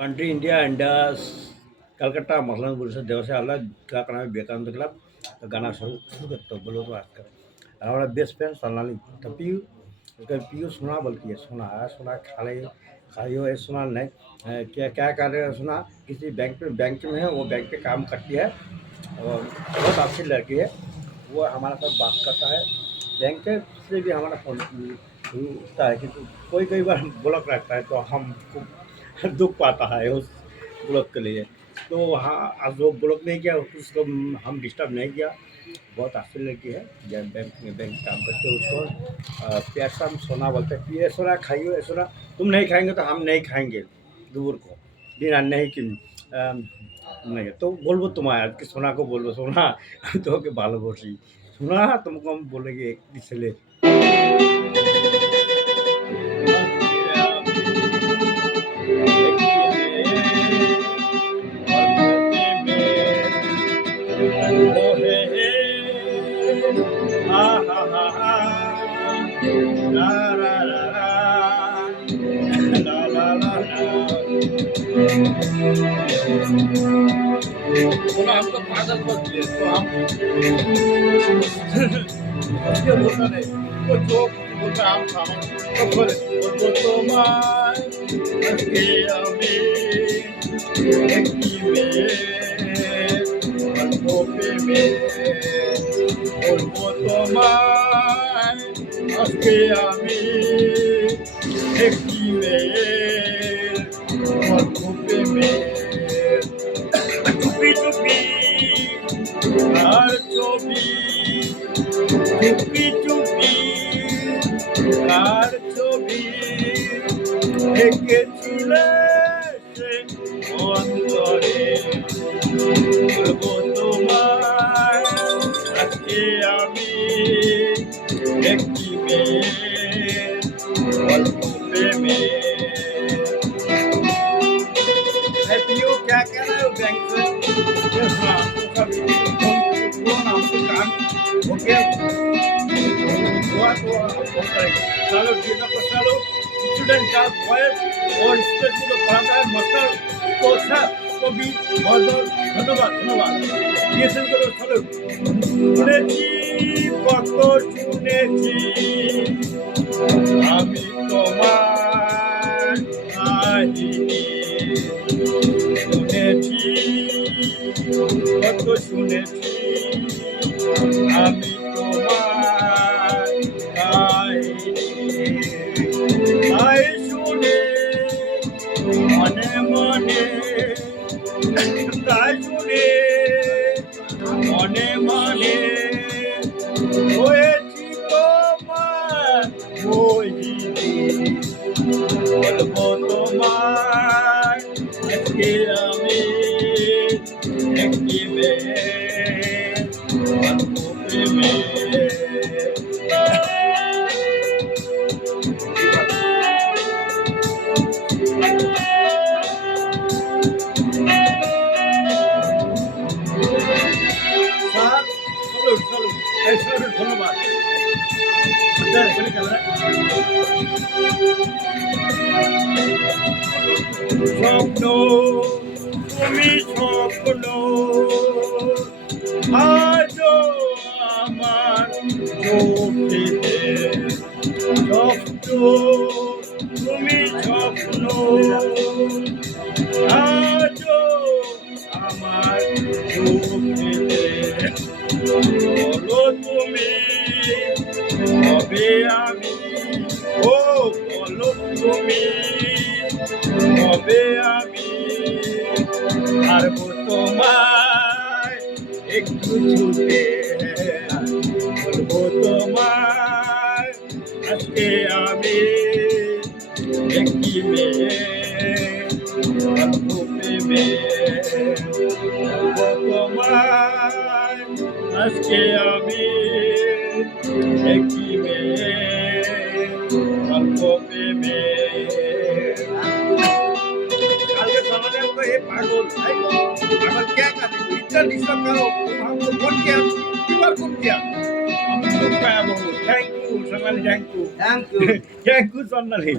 Country India Calcutta मसलन से देव से आला क्लब का नाम है विवेकानंद क्लब। तो गाना शुरू शुरू करते हो, बोलो तो आज का हमारा बेस्ट फ्रेंड सोनाली। तो पीयू उसका पीयू सुना बोलती है, सुना है सुना खाली हो, ये सुना नहीं। क्या क्या कर रहे हो सुना, किसी बैंक में है, वो बैंक पे काम करती है और बहुत अच्छी लड़की है। वो हमारे साथ बात करता है, बैंक से भी हमारा फोन उठता है, किंतु कोई कई बार ब्लॉक रखता है, तो हमको दुख पाता है उस ब्लॉक के लिए। तो हाँ, अब वो ब्लॉक नहीं किया, उसको हम डिस्टर्ब नहीं किया। बहुत अच्छी लड़की है, जब बैंक काम करते हैं उसको प्यार से हम सोना बोलते हैं। ये सोना खाइयो, ये सोना तुम नहीं खाएंगे तो हम नहीं खाएंगे, दूर को बिना नहीं कि नहीं तो बोलबो तुम्हारा कि सोना को बोलबो सोना तो के ভালোবাসি সোনা तुमको हम बोलेंगे इसलिए। थोड़ा हमको पागल मत दिए तो हम उसके बोलना नहीं, वो जो बोलता हम खाना तो बोले बोलबो তোমায় আজকে আমি একটি মেয়ে অল্প প্রেমে বলবো তোমায় আজকে আমি একটি মেয়ে অল্প প্রেমে চুপি চুপি আর ছবি চুপি চুপি আর ছবি এঁকেছিলে সে অন্তরে বলবো তোমায় আজকে আমি একটি মেয়ে অল্প প্রেমে। पीयू क्या कह रहे हो बैंक से? हाँ, तो कभी फोन हमको काम हो गया हुआ तो हम फोन करेंगे। चलो ठीक है, चलो स्टूडेंट का बॉयज और स्टूडेंट को पढ़ाता है मास्टर को सर को भी बहुत बहुत धन्यवाद धन्यवाद। ये सुन करो चलो। শুনেছি কত শুনেছি আমি তোমার কাহিনী, শুনেছি কত শুনেছি আমি তোমার কাহিনী, তাই শুনে মনে মনে তাই শুনে মনে মনে হয়েছি তোমার মোহিনী, বলবো তোমার আজকে আমি একটি মেয়ে অল্প প্রেমে। স্যার স্যালুট স্যালুট স্যালুট ধন্যবাদ। স্বপ্ন তুমি স্বপ্ন আজও আমার চোখেতে, স্বপ্ন তুমি স্বপ্ন আজও আমার চোখেতে, বলো তুমি কবে আমি ও বলো তুমি কবে আমি পারবো তোমায় একটু ছুটে, বলবো তোমায় আজকে আমি একটি মেয়ে অল্প প্রেমে, বলবো তোমায় আজকে আমি একটি মেয়ে অল্প প্রেমে। ये पागल पागल क्या कर रहे हो, इतना डिस्टर्ब करो, हमको फोन किया, फोन किया, हम thank you Sonali, thank you Sonali.